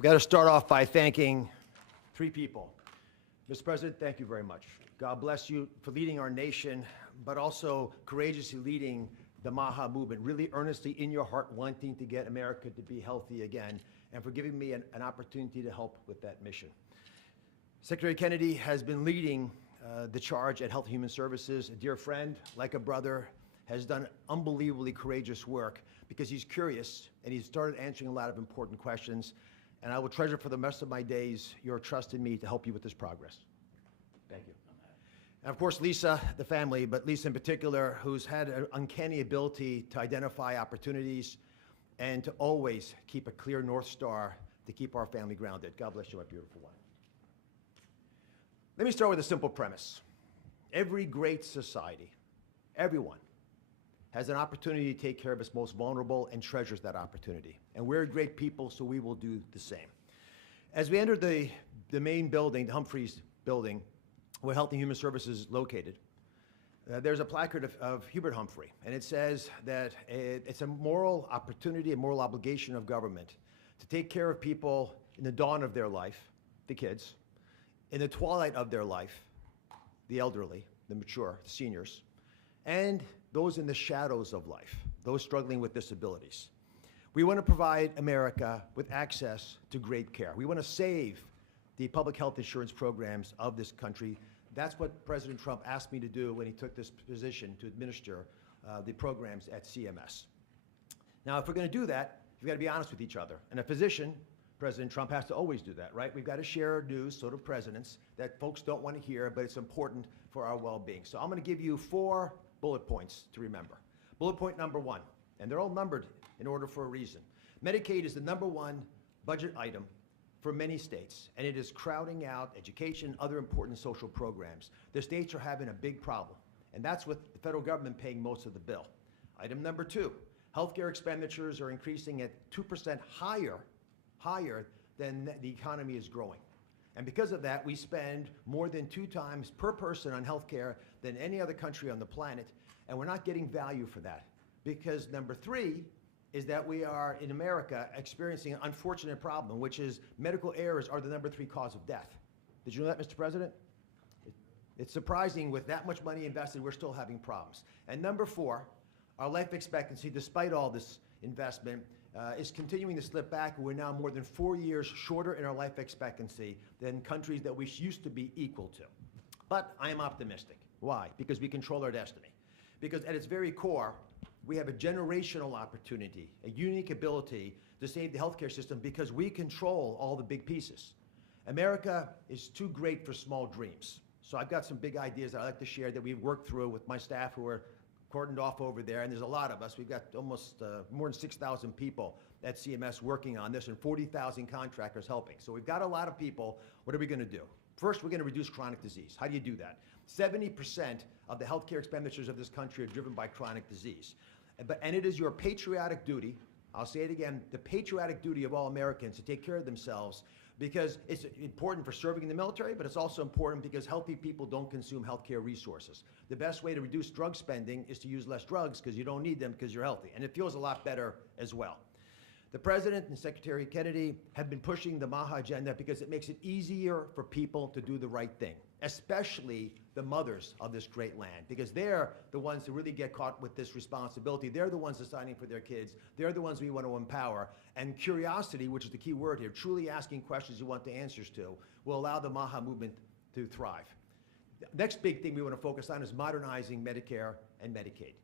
I've got to start off by thanking three people. Mr. President, thank you very much. God bless you for leading our nation, but also courageously leading the MAHA movement, really earnestly in your heart wanting to get America to be healthy again, and for giving me an opportunity to help with that mission. Secretary Kennedy has been leading the charge at Health and Human Services. A dear friend, like a brother, has done unbelievably courageous work because he's curious and he's started answering a lot of important questions. And I will treasure for the rest of my days your trust in me to help you with this progress. Thank you. And of course, Lisa, the family, but Lisa in particular, who's had an uncanny ability to identify opportunities and to always keep a clear North Star to keep our family grounded. God bless you, my beautiful one. Let me start with a simple premise. Every great society, everyone, has an opportunity to take care of its most vulnerable and treasures that opportunity. And we're great people, so we will do the same. As we enter the main building, the Humphreys building, where Health and Human Services is located, there's a placard of Hubert Humphrey, and it says that it's a moral opportunity, a moral obligation of government to take care of people in the dawn of their life, the kids, in the twilight of their life, the elderly, the mature, the seniors, and those in the shadows of life, those struggling with disabilities. We want to provide America with access to great care. We want to save the public health insurance programs of this country. That's what President Trump asked me to do when he took this position to administer the programs at CMS. Now, if we're going to do that, we've got to be honest with each other. And a physician, President Trump, has to always do that, right? We've got to share news, so do presidents, that folks don't want to hear, but it's important for our well-being. So I'm going to give you 4 bullet points to remember. Bullet point number 1, and they're all numbered in order for a reason. Medicaid is the #1 budget item for many states, and it is crowding out education, other important social programs. The states are having a big problem, and that's with the federal government paying most of the bill. Item number 2, healthcare expenditures are increasing at 2% higher than the economy is growing. And because of that, we spend more than 2 times per person on healthcare than any other country on the planet, and we're not getting value for that. Because number 3 is that we are, in America, experiencing an unfortunate problem, which is medical errors are the #3 cause of death. Did you know that, Mr. President? It's surprising with that much money invested, we're still having problems. And number 4, our life expectancy, despite all this investment, is continuing to slip back. We're now more than 4 years shorter in our life expectancy than countries that we used to be equal to. But I am optimistic. Why? Because we control our destiny. Because at its very core, we have a generational opportunity, a unique ability to save the healthcare system because we control all the big pieces. America is too great for small dreams. So I've got some big ideas that I'd like to share that we've worked through with my staff who are cordoned off over there, and there's a lot of us. We've got almost more than 6,000 people at CMS working on this and 40,000 contractors helping. So we've got a lot of people. What are we going to do? First, we're going to reduce chronic disease. How do you do that? 70% of the healthcare expenditures of this country are driven by chronic disease. And it is your patriotic duty, I'll say it again, the patriotic duty of all Americans to take care of themselves, because it's important for serving in the military, but it's also important because healthy people don't consume healthcare resources. The best way to reduce drug spending is to use less drugs because you don't need them because you're healthy. And it feels a lot better as well. The President and Secretary Kennedy have been pushing the MAHA agenda because it makes it easier for people to do the right thing, especially the mothers of this great land, because they're the ones who really get caught with this responsibility. They're the ones deciding for their kids. They're the ones we want to empower. And curiosity, which is the key word here, truly asking questions you want the answers to, will allow the MAHA movement to thrive. The next big thing we want to focus on is modernizing Medicare and Medicaid.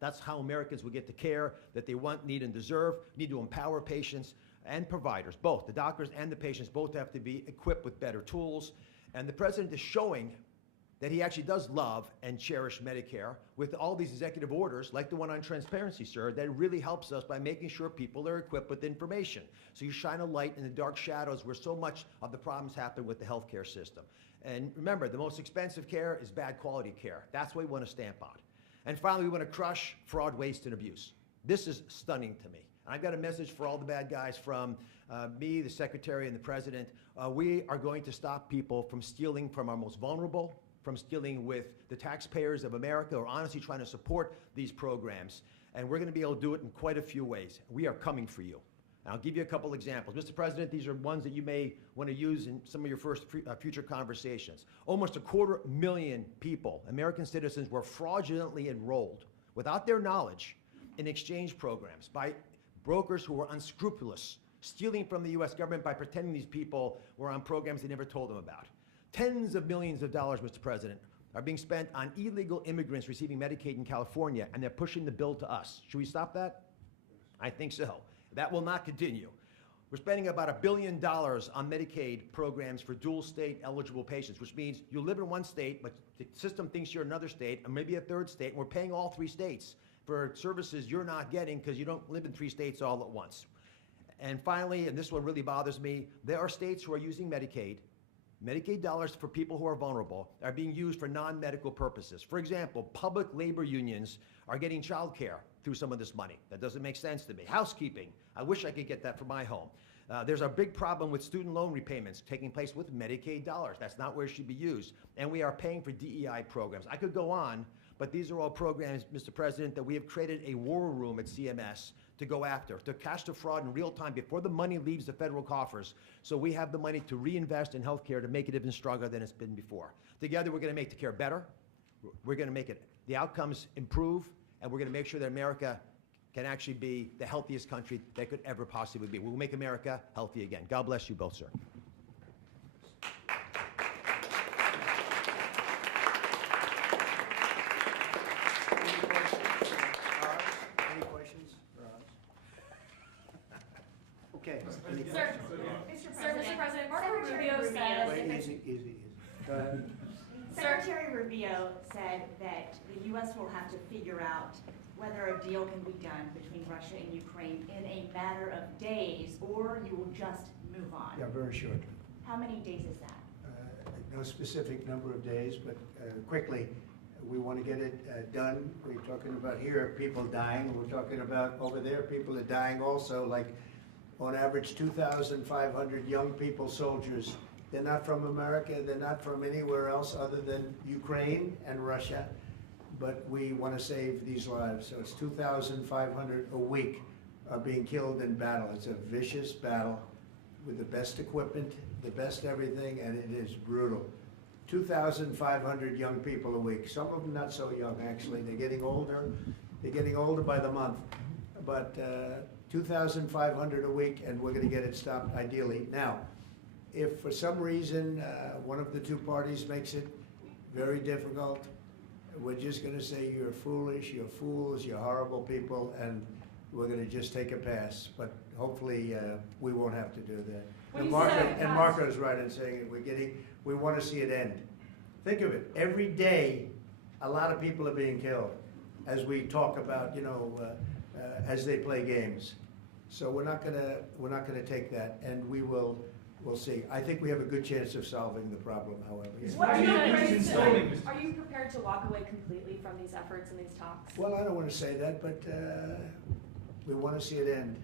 That's how Americans will get the care that they want, need, and deserve. We need to empower patients and providers, both. The doctors and the patients both have to be equipped with better tools. And the President is showing that he actually does love and cherish Medicare with all these executive orders, like the one on transparency, sir, that really helps us by making sure people are equipped with information. So you shine a light in the dark shadows where so much of the problems happen with the healthcare system. And remember, the most expensive care is bad quality care. That's what we want to stamp on. And finally, we want to crush fraud, waste, and abuse. This is stunning to me. I've got a message for all the bad guys from me, the Secretary, and the President. We are going to stop people from stealing from our most vulnerable, from stealing with the taxpayers of America, or honestly trying to support these programs. And we're going to be able to do it in quite a few ways. We are coming for you. I'll give you a couple examples. Mr. President, these are ones that you may want to use in some of your future conversations. Almost 250,000 people, American citizens, were fraudulently enrolled without their knowledge in exchange programs by brokers who were unscrupulous, stealing from the U.S. government by pretending these people were on programs they never told them about. Tens of millions of dollars, Mr. President, are being spent on illegal immigrants receiving Medicaid in California, and they're pushing the bill to us. Should we stop that? I think so. That will not continue. We're spending about $1 billion on Medicaid programs for dual state eligible patients, which means you live in one state, but the system thinks you're another state, or maybe a third state, and we're paying all 3 states for services you're not getting because you don't live in 3 states all at once. And finally, and this one really bothers me, there are states who are using Medicaid. Medicaid dollars for people who are vulnerable are being used for non-medical purposes. For example, public labor unions are getting child care through some of this money. That doesn't make sense to me. Housekeeping, I wish I could get that for my home. There's a big problem with student loan repayments taking place with Medicaid dollars. That's not where it should be used. And we are paying for DEI programs. I could go on, but these are all programs, Mr. President, that we have created a war room at CMS to go after, to catch the fraud in real time before the money leaves the federal coffers, so we have the money to reinvest in healthcare to make it even stronger than it's been before. Together, we're going to make the care better. We're going to make the outcomes improve, and we're going to make sure that America can actually be the healthiest country that could ever possibly be. We'll make America healthy again. God bless you both, sir. Any questions for us? Okay. Mr. President, Marco Rubio said... Wait, easy. Go ahead. Secretary Rubio said that the U.S. will have to figure out whether a deal can be done between Russia and Ukraine in a matter of days, or you will just move on. Yeah, very short. How many days is that? No specific number of days, but quickly. We want to get it done. We're talking about here people dying. We're talking about over there people are dying also, like on average 2,500 young people, soldiers. They're not from America. They're not from anywhere else other than Ukraine and Russia. But we want to save these lives. So it's 2,500 a week are being killed in battle. It's a vicious battle with the best equipment, the best everything, and it is brutal. 2,500 young people a week. Some of them not so young, actually. They're getting older. They're getting older by the month. But 2,500 a week, and we're going to get it stopped ideally. Now, if for some reason one of the two parties makes it very difficult, we're just going to say you're foolish, you're fools, you're horrible people, and we're going to just take a pass. But hopefully we won't have to do that. And Marco's right in saying it. We want to see it end. Think of it. Every day, a lot of people are being killed, as we talk about, as they play games. So we're not gonna take that, and we'll see. I think we have a good chance of solving the problem, however. Yeah. Are you prepared to walk away completely from these efforts and these talks? Well, I don't want to say that, but we want to see it end.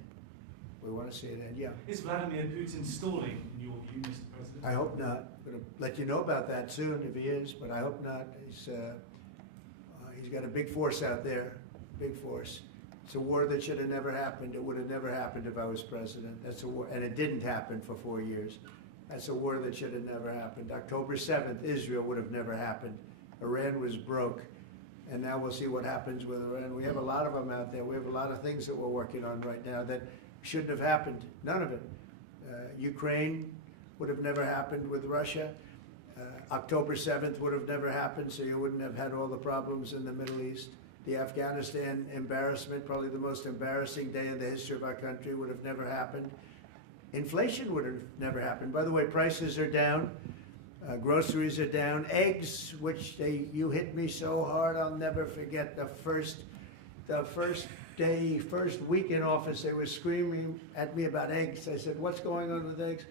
We want to see it end, yeah. Is Vladimir Putin stalling, in your view, Mr. President? I hope not. I'm going to let you know about that soon if he is, but I hope not. He's got a big force out there, big force. It's a war that should have never happened. It would have never happened if I was president. That's a war, and it didn't happen for 4 years. That's a war that should have never happened. October 7th, Israel would have never happened. Iran was broke, and now we'll see what happens with Iran. We have a lot of them out there. We have a lot of things that we're working on right now that shouldn't have happened. None of it. Ukraine would have never happened with Russia. October 7th would have never happened, so you wouldn't have had all the problems in the Middle East. The Afghanistan embarrassment, probably the most embarrassing day in the history of our country, would have never happened. Inflation would have never happened. By the way, prices are down. Groceries are down. Eggs, which you hit me so hard, I'll never forget the first week in office, they were screaming at me about eggs. I said, what's going on with eggs?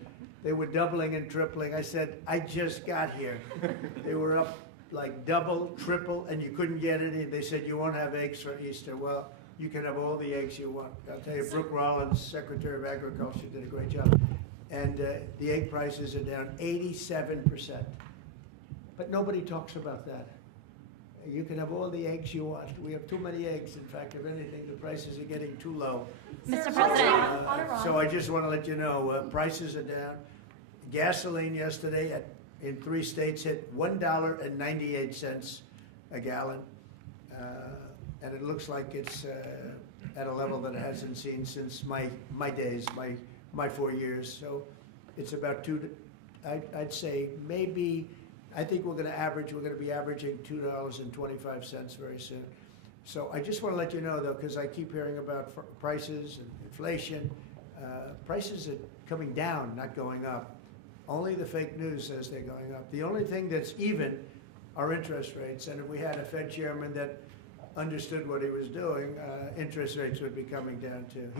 They were doubling and tripling. I said, I just got here. They were up like double, triple, and you couldn't get any. They said, you won't have eggs for Easter. Well, you can have all the eggs you want. I'll tell you, Brooke Rollins, Secretary of Agriculture, did a great job. And the egg prices are down 87%. But nobody talks about that. You can have all the eggs you want. We have too many eggs. In fact, if anything, the prices are getting too low. Sir, Mr. on President. Iran. So I just want to let you know, prices are down. Gasoline yesterday in 3 states hit $1.98 a gallon. And it looks like it's at a level that it hasn't seen since my days, my 4 years. So it's about I'd say maybe, I think we're going to be averaging $2.25 very soon. So I just want to let you know, though, because I keep hearing about prices and inflation. Prices are coming down, not going up. Only the fake news says they're going up. The only thing that's even are interest rates. And if we had a Fed chairman that understood what he was doing, interest rates would be coming down too.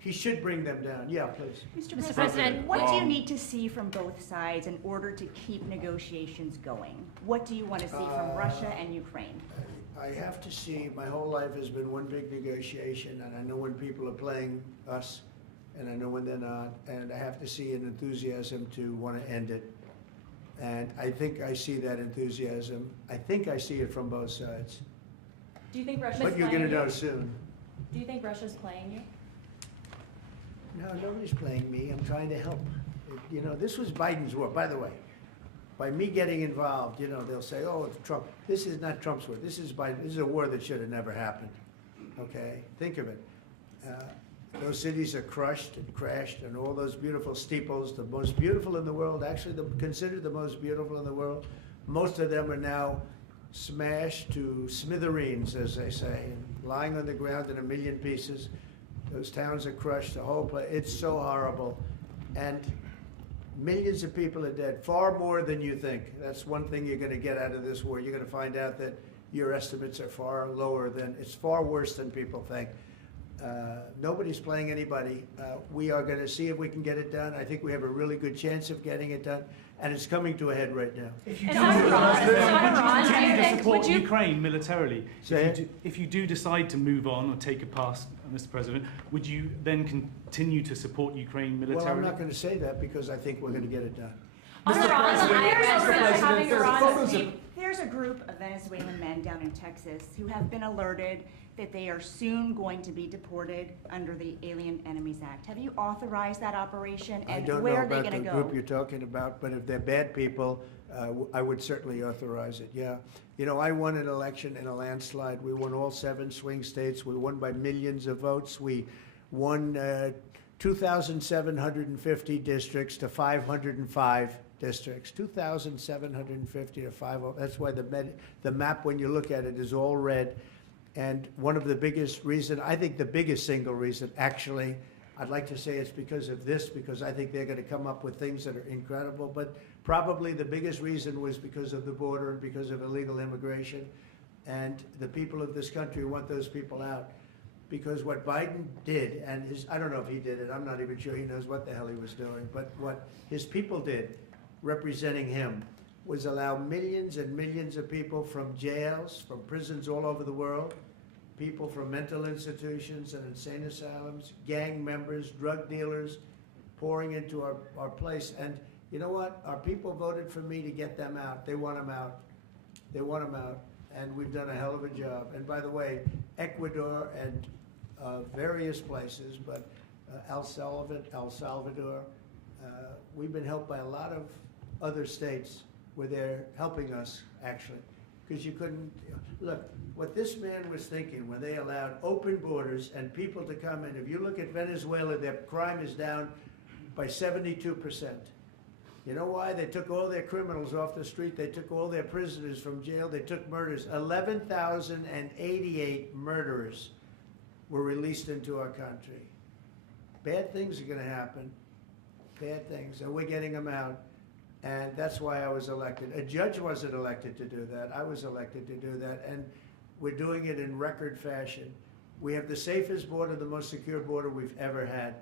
He should bring them down. Yeah, please. Mr. President, What do you need to see from both sides in order to keep negotiations going? What do you want to see from Russia and Ukraine? I have to see, my whole life has been one big negotiation, and I know when people are playing us, and I know when they're not, and I have to see an enthusiasm to want to end it. And I think I see that enthusiasm. I think I see it from both sides. Do you think Russia's But you're playing going to know you? soon. Do you think Russia's playing you? No, nobody's playing me. I'm trying to help. You know, this was Biden's war, by the way. By me getting involved, you know, they'll say, oh, it's Trump. This is not Trump's war. This is Biden. This is a war that should have never happened. Okay? Think of it. Those cities are crushed and crashed, and all those beautiful steeples, the most beautiful in the world, actually considered the most beautiful in the world, most of them are now smashed to smithereens, as they say, and lying on the ground in a million pieces. Those towns are crushed, the whole place. It's so horrible. And millions of people are dead, far more than you think. That's one thing you're going to get out of this war. You're going to find out that your estimates are far lower than, it's far worse than people think. Nobody's playing anybody. We are going to see if we can get it done. I think we have a really good chance of getting it done, and it's coming to a head right now. If you And do on Iran, decide on Iran, do you to think- support would you- Ukraine militarily, Say it. if you do decide to move on or take a pass, Mr. President, would you then continue to support Ukraine militarily? Well, I'm not going to say that because I think we're going to get it done. On Mr. Iran, President, I Mr. remember President, having there are Iran photos of- asleep. There's a group of Venezuelan men down in Texas who have been alerted that they are soon going to be deported under the Alien Enemies Act. Have you authorized that operation, I and don't know where are they about going the to go? group you're talking about, but if they're bad people, I would certainly authorize it, yeah. You know, I won an election in a landslide. We won all 7 swing states. We won by millions of votes. We won 2,750 districts to 505 districts. 2,750 to 505. That's why the map, when you look at it, is all red. And one of the biggest reason, I think the biggest single reason, actually, I'd like to say it's because of this, because I think they're going to come up with things that are incredible. But probably the biggest reason was because of the border and because of illegal immigration. And the people of this country want those people out. Because what Biden did, and I don't know if he did it, I'm not even sure he knows what the hell he was doing, but what his people did, representing him, was allow millions and millions of people from jails, from prisons all over the world, people from mental institutions and insane asylums, gang members, drug dealers, pouring into our place. And you know what? Our people voted for me to get them out. They want them out. They want them out. And we've done a hell of a job. And by the way, Ecuador and various places, but El Salvador, we've been helped by a lot of other states where they're helping us, actually. Because you couldn't, look, what this man was thinking when they allowed open borders and people to come in, if you look at Venezuela, their crime is down by 72%. You know why? They took all their criminals off the street. They took all their prisoners from jail. They took murders. 11,088 murderers were released into our country. Bad things are going to happen. Bad things. And we're getting them out. And that's why I was elected. A judge wasn't elected to do that. I was elected to do that. And we're doing it in record fashion. We have the safest border, the most secure border we've ever had.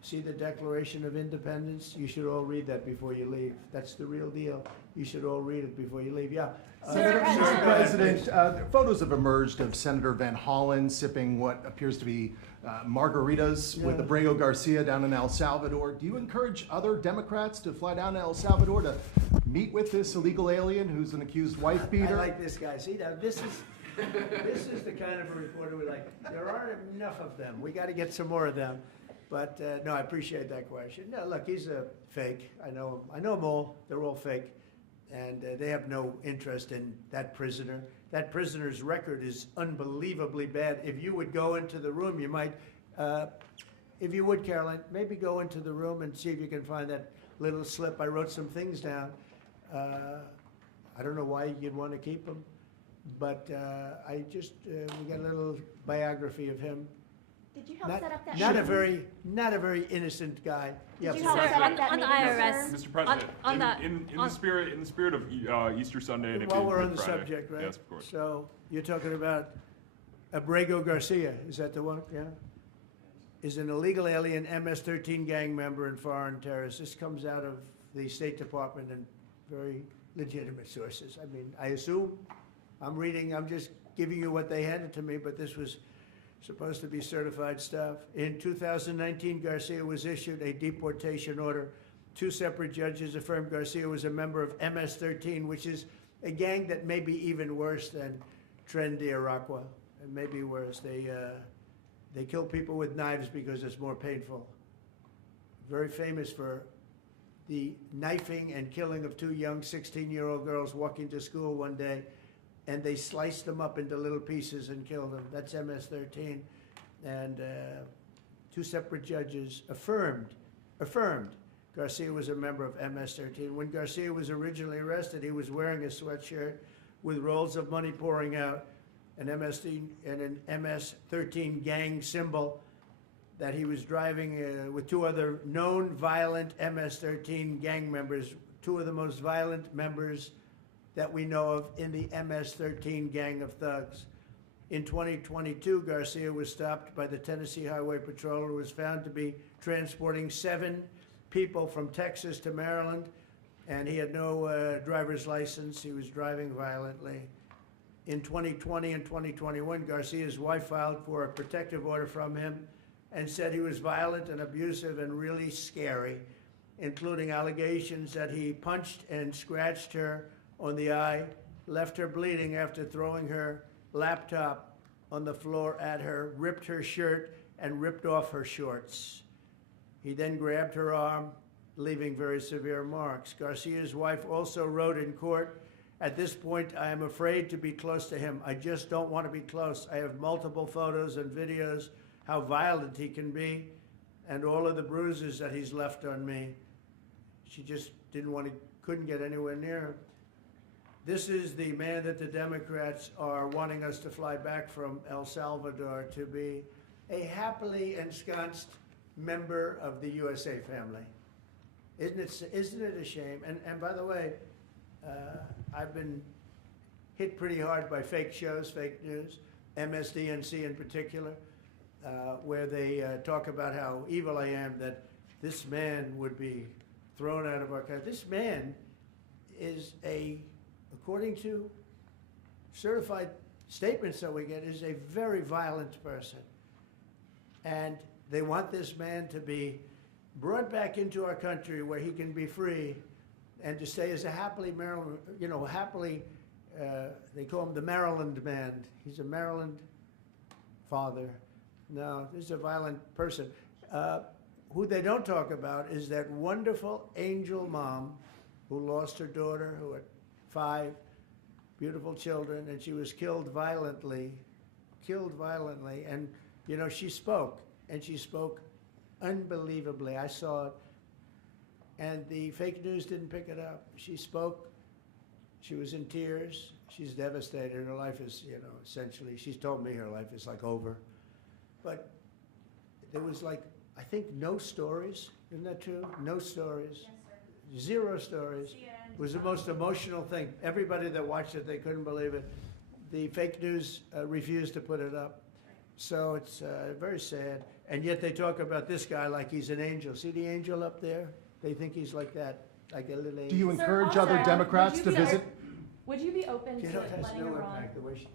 See the Declaration of Independence? You should all read that before you leave. That's the real deal. You should all read it before you leave. Yeah. Mr. President, photos have emerged of Senator Van Hollen sipping what appears to be margaritas with Yeah. Abrego Garcia down in El Salvador. Do you encourage other Democrats to fly down to El Salvador to meet with this illegal alien who's an accused wife I beater? like this guy. See, now, this is the kind of a reporter we like. There aren't enough of them. We got to get some more of them. But, no, I appreciate that question. No, look, he's a fake. I know him. I know them all. They're all fake. And they have no interest in that prisoner. That prisoner's record is unbelievably bad. If you would go into the room, you might, if you would, Caroline, maybe go into the room and see if you can find that little slip. I wrote some things down. I don't know why you'd want to keep him, but we got a little biography of him. Did you help Not, set up that not a meeting? very innocent guy. Did you Mr. help set President. up that on the meeting, IRS. sir? Mr. President, on that- in on- the spirit of Easter Sunday and it While being we're on Good the Friday. subject, right? Yes, of course. So you're talking about Abrego Garcia, is that the one? Yeah? Is an illegal alien MS-13 gang member and foreign terrorist. This comes out of the State Department and very legitimate sources. I mean, I assume, I'm just giving you what they handed to me, but this was supposed to be certified stuff. In 2019, Garcia was issued a deportation order. 2 separate judges affirmed Garcia was a member of MS-13, which is a gang that may be even worse than Tren de Aragua, and maybe worse. They kill people with knives because it's more painful. Very famous for the knifing and killing of 2 young 16-year-old girls walking to school one day, and they sliced them up into little pieces and killed them. That's MS-13. And 2 separate judges affirmed Garcia was a member of MS-13. When Garcia was originally arrested, he was wearing a sweatshirt with rolls of money pouring out, an MS-13 gang symbol that he was driving with 2 other known violent MS-13 gang members, 2 of the most violent members that we know of in the MS-13 gang of thugs. In 2022, Garcia was stopped by the Tennessee Highway Patrol who was found to be transporting 7 people from Texas to Maryland, and he had no driver's license. He was driving violently. In 2020 and 2021, Garcia's wife filed for a protective order from him and said he was violent and abusive and really scary, including allegations that he punched and scratched her on the eye, left her bleeding after throwing her laptop on the floor at her, ripped her shirt, and ripped off her shorts. He then grabbed her arm, leaving very severe marks. Garcia's wife also wrote in court, "At this point, I am afraid to be close to him. I just don't want to be close. I have multiple photos and videos how violent he can be and all of the bruises that he's left on me." She just couldn't get anywhere near him. This is the man that the Democrats are wanting us to fly back from El Salvador to be a happily ensconced member of the USA family. Isn't it a shame? And by the way, I've been hit pretty hard by fake shows, fake news, MSDNC in particular, where they talk about how evil I am, that this man would be thrown out of our country. This man is according to certified statements that we get, is a very violent person. And they want this man to be brought back into our country where he can be free and to stay as a happily Maryland, they call him the Maryland man. He's a Maryland father. No, this is a violent person. Who they don't talk about is that wonderful angel mom who lost her daughter, who had 5 beautiful children, and she was killed violently. And, she spoke, and she spoke unbelievably. I saw it, and the fake news didn't pick it up. She spoke. She was in tears. She's devastated. Her life is, essentially, she's told me her life is like over. But there was I think no stories. Isn't that true? No stories. Yes, sir. 0 stories. It was the most emotional thing. Everybody that watched it, they couldn't believe it. The fake news refused to put it up. So it's very sad. And yet they talk about this guy like he's an angel. See the angel up there? They think he's like that, like a little angel. Do you Sir, encourage also, other Democrats would to you be visit? Would you be open You to know, it has letting no Iran? impact the way she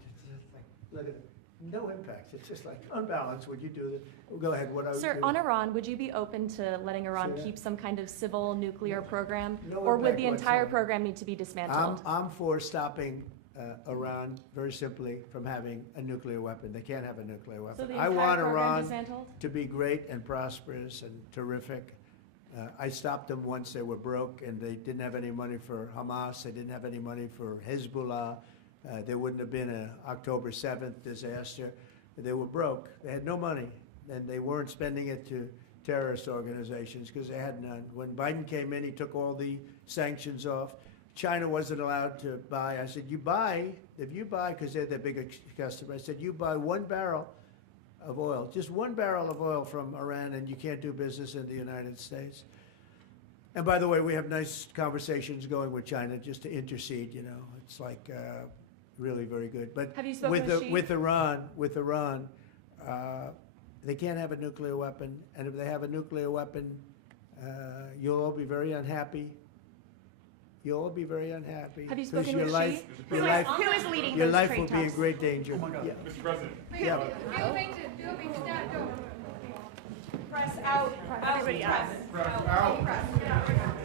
look at it. No impact. It's just like unbalanced. Would you do this? Well, go ahead. What I would Sir, do- on Iran, would you be open to letting Iran Say that? keep some kind of civil nuclear program? No Or would impact the entire whatsoever. program need to be dismantled? I'm for stopping Iran very simply from having a nuclear weapon. They can't have a nuclear So weapon. the I entire want program Iran dismantled? to be great and prosperous and terrific. I stopped them once they were broke and they didn't have any money for Hamas. They didn't have any money for Hezbollah. There wouldn't have been an October 7th disaster. They were broke. They had no money, and they weren't spending it to terrorist organizations because they had none. When Biden came in, he took all the sanctions off. China wasn't allowed to buy. I said, if you buy, because they're the biggest customer, I said, you buy 1 barrel of oil, just 1 barrel of oil from Iran, and you can't do business in the United States. And by the way, we have nice conversations going with China just to intercede, you know. It's like really very good. But Have you spoken with Xi? with Iran, they can't have a nuclear weapon. And if they have a nuclear weapon, you'll all be very unhappy. You'll all be very unhappy. Have you 'cause spoken your with life, Xi? your life, Who is leading your those life trade will be in talks? great danger. Yeah. Mr. President. Yeah. Press out. Everybody out. Press out.